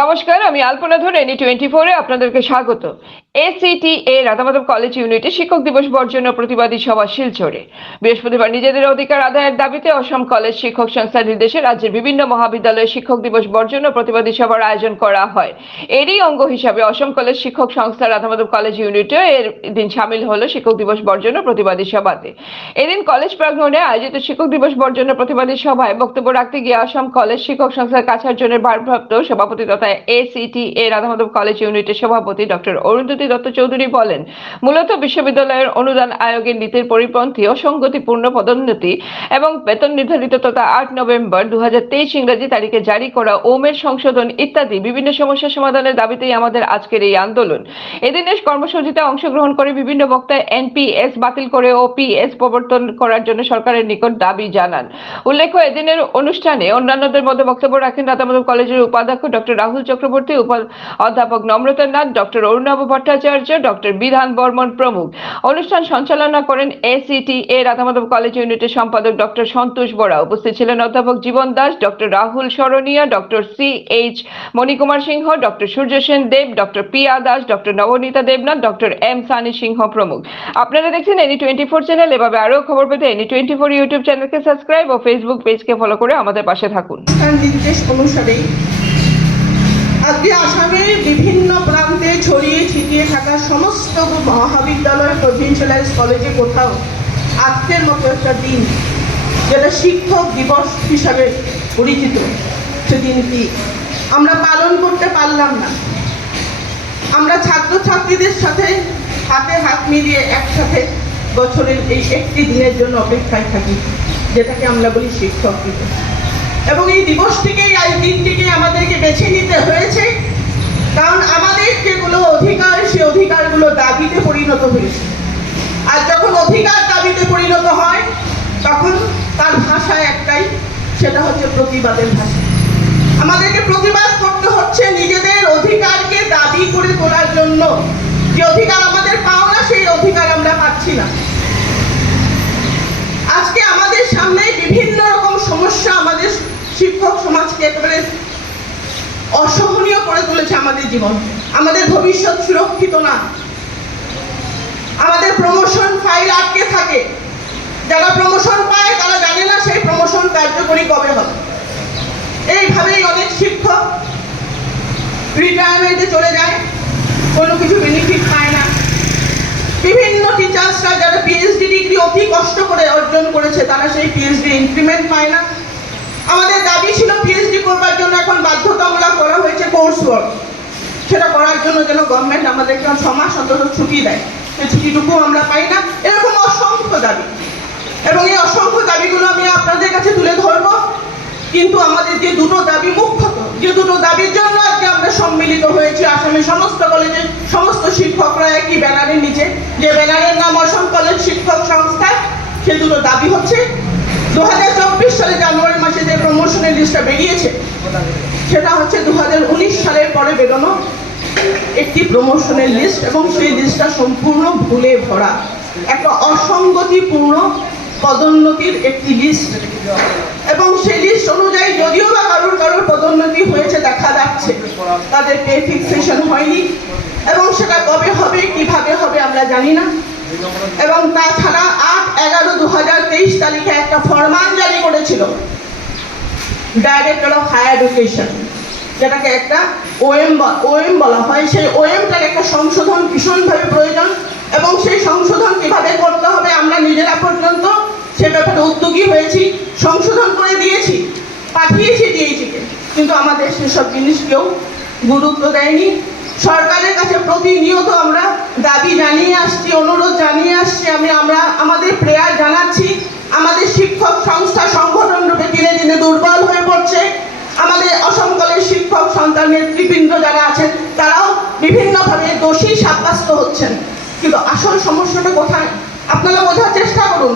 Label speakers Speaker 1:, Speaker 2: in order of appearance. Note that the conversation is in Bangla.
Speaker 1: নমস্কার আমি আলপনা ধরে এনি টোয়েন্টি ফোরে আপনাদেরকে স্বাগত। এসিটি এ রাধামাধব কলেজ ইউনিটে শিক্ষক দিবস বর্জন প্রতিবাদী সভা শিলচরে। বৃহস্পতিবার নিজেদের অধিকার আদায়ের দাবিতে অসম কলেজ শিক্ষক সংস্থার নির্দেশে রাজ্যের বিভিন্ন মহাবিদ্যালয়ে শিক্ষক দিবস বর্জন প্রতিবাদী সভার আয়োজন করা হয়। এরই অঙ্গ হিসাবে অসম কলেজ শিক্ষক সংস্থা রাধামাধব কলেজ ইউনিটে এর দিন সামিল হলো শিক্ষক দিবস বর্জন প্রতিবাদী সভাতে। এদিন কলেজ প্রাঙ্গণে আয়োজিত শিক্ষক দিবস বর্জন প্রতিবাদী সভায় বক্তব্য রাখতে গিয়ে অসম কলেজ শিক্ষক সংস্থার কাছাড় জনের ভারপ্রাপ্ত সভাপতি তথা এসিটি এ রাধামাধব কলেজ ইউনিটের সভাপতি ডক্টর অরুন্ধতী দত্ত চৌধুরী বলেন, মূলত বিশ্ববিদ্যালয়ের অনুদান আয়োগের নীতির পরিপন্থী অসঙ্গতিপূর্ণ পদোন্নতি এবং বেতন নির্ধারিত তথা আট নভেম্বর দু ইংরেজি তারিখে জারি করা ওমের সংশোধন ইত্যাদি বিভিন্ন সমস্যা সমাধানের দাবিতেই আমাদের আজকের এই আন্দোলন। এদিনের কর্মসূচিতে অংশগ্রহণ করে বিভিন্ন বক্তা এনপিএস বাতিল করে ওপিএস প্রবর্তন করার জন্য সরকারের নিকট দাবি জানান। উল্লেখ্য, এদিনের অনুষ্ঠানে অন্যান্যদের মধ্যে বক্তব্য রাখেন রাধামাধব কলেজের উপাধ্যক্ষ ডক্টর রাহুল চক্রবর্তী অধ্যাপক নম্রতা নাথ, ডক্টর অরুণাভ ভট্টাচার্য ডক্টর বিধান বর্মন প্রমুখ। অনুষ্ঠান সঞ্চালনা করেন এসিটি এ রাধামাধব কলেজ ইউনিটের সম্পাদক ডক্টর সন্তোষ বরা উপস্থিত ছিলেন অধ্যাপক Jiban Das, doctor Rahul Saraniya doctor C H Manikumar Singha, doctor Surya Sen Deb, doctor Piya Das, doctor Nabanita Debnath, doctor M Sunny Singha প্রমুখ। আপনারা দেখছেন এনি টোয়েন্টি ফোর চ্যানেল। এভাবে আরও খবর পেতে এনি টোয়েন্টি ফোর ইউটিউব চ্যানেলকে সাবস্ক্রাইব ও ফেসবুক পেজকে ফলো করে আমাদের পাশে থাকুন।
Speaker 2: নির্দেশ অনুসারে আজকে আসামের বিভিন্ন প্রান্তে ছড়িয়ে ছিটিয়ে থাকা সমস্ত মহাবিদ্যালয় প্রভিন্সিয়ালাইজ কলেজে কোথাও আজকের মতো একটা দিন, যেটা শিক্ষক দিবস হিসাবে পরিচিত। সেদিনটি আমরা পালন করতে পারলাম না। আমরা ছাত্রছাত্রীদের সাথে হাতে হাত মিলিয়ে একসাথে বছরের এই একটি দিনের জন্য অপেক্ষায় থাকি, যেটাকে আমরা বলি শিক্ষক দিবস। এবং এই দিবসটিকেই আজ দিনটিকে আমাদেরকে বেছে নিতে হয়েছে। কারণ আমাদের যেগুলো অধিকার সেই অধিকারগুলো দাবিতে পরিণত হয়েছে। আর যখন অধিকার দাবিতে পরিণত হয়, তখন তার ভাষা একটাই, সেটা হচ্ছে প্রতিবাদের ভাষা। আমাদেরকে প্রতিবাদ করতে হচ্ছে নিজেদের অধিকারকে দাবি করে তোলার জন্য। যে অধিকার আমাদের পাও না সেই অধিকার আমরা পাচ্ছি না। আজকে আমাদের শিক্ষক সমাজকে একেবারে অসহনীয় করে তুলেছে আমাদের জীবন। আমাদের ভবিষ্যৎ সুরক্ষিত না। আমাদের প্রমোশন ফাইল আটকে থাকে। যারা প্রমোশন পায়, তারা জানে না সেই প্রমোশন কার্যকরী কবে হবে। এইভাবেই অনেক শিক্ষক রিটায়ারমেন্টে চলে যায়। কোনো কিছু বেনিফিট পায় না। বিভিন্ন টিচার্সরা যারা পিএইচডি ডিগ্রি অতি কষ্ট করে অর্জন করেছে, তারা সেই পিএইচডি ইনক্রিমেন্ট পায় না। আমাদের দাবি ছিল পিএইচডি করবার জন্য এখন বাধ্যতামূলক করা হয়েছে কোর্স ওয়ার্ক সেটা করার জন্য যেন গভর্নমেন্ট আমাদেরকে মাস অন্তত ছুটি দেয়। সেই ছুটিটুকু আমরা পাই না। এরকম অসংখ্য দাবি। এবং এই অসংখ্য দাবিগুলো আমি আপনাদের কাছে তুলে ধরবো। কিন্তু আমাদের যে দুটো দাবি মুখ্যত, যে দুটো দাবির জন্য আজকে আমরা সম্মিলিত হয়েছি আসামের সমস্ত কলেজের সমস্ত শিক্ষকরা একই ব্যানারের নিচে। যে ব্যানারের নাম অসম কলেজ শিক্ষক সংস্থা সে দুটো দাবি হচ্ছে। দু হাজার চব্বিশ সালে জানুয়ারি মাসে লিস্টটা বেরিয়েছে। সেটা হচ্ছে দু সালের পরে বেরোনো একটি প্রমোশনের লিস্ট এবং সেই লিস্টটা সম্পূর্ণ ভুলে ভরা। একটা অসঙ্গতিপূর্ণ পদোন্নতির একটি লিস্ট এবং সেই লিস্ট অনুযায়ী যদিও বা কারোর কারোর পদোন্নতি হয়েছে, দেখা যাচ্ছে, তাদের পে ফিক্সেশন হয়নি। এবং সেটা কবে হবে, কীভাবে হবে আমরা জানি না। এবং তাছাড়া আট এগারো দু হাজার তেইশ তারিখে একটা ফরমান জারি করেছিল ডাইরেক্টর অফ হায়ার এডুকেশন যেটাকে একটা ওএম ওএম বলা হয়। সেই ওএমটার একটা সংশোধন ভীষণভাবে প্রয়োজন এবং সেই সংশোধন কীভাবে করতে হবে আমরা নিজেরা পর্যন্ত সে ব্যাপারে উদ্যোগী হয়েছি, সংশোধন করে দিয়েছি, পাঠিয়েছি দিয়েছিকে কিন্তু আমাদের সেসব জিনিস কেউ গুরুত্ব দেয়নি। সরকারের কাছে প্রতিনিয়ত আমরা দাবি জানিয়ে আসছি, অনুরোধ জানিয়ে আসছি, আমি আমরা, আমাদের প্রেয়ার জানাচ্ছি। আমাদের শিক্ষক সংস্থা সংগঠন রূপে দিনে দিনে দুর্বল হয়ে পড়ছে। আমাদের অসম কলেজ শিক্ষক সন্তান নেতৃবৃন্দ যারা আছেন, তারাও বিভিন্নভাবে দোষী সাব্যস্ত হচ্ছেন। কিন্তু আসল সমস্যাটা কোথায়? আপনারা বোঝার চেষ্টা করুন।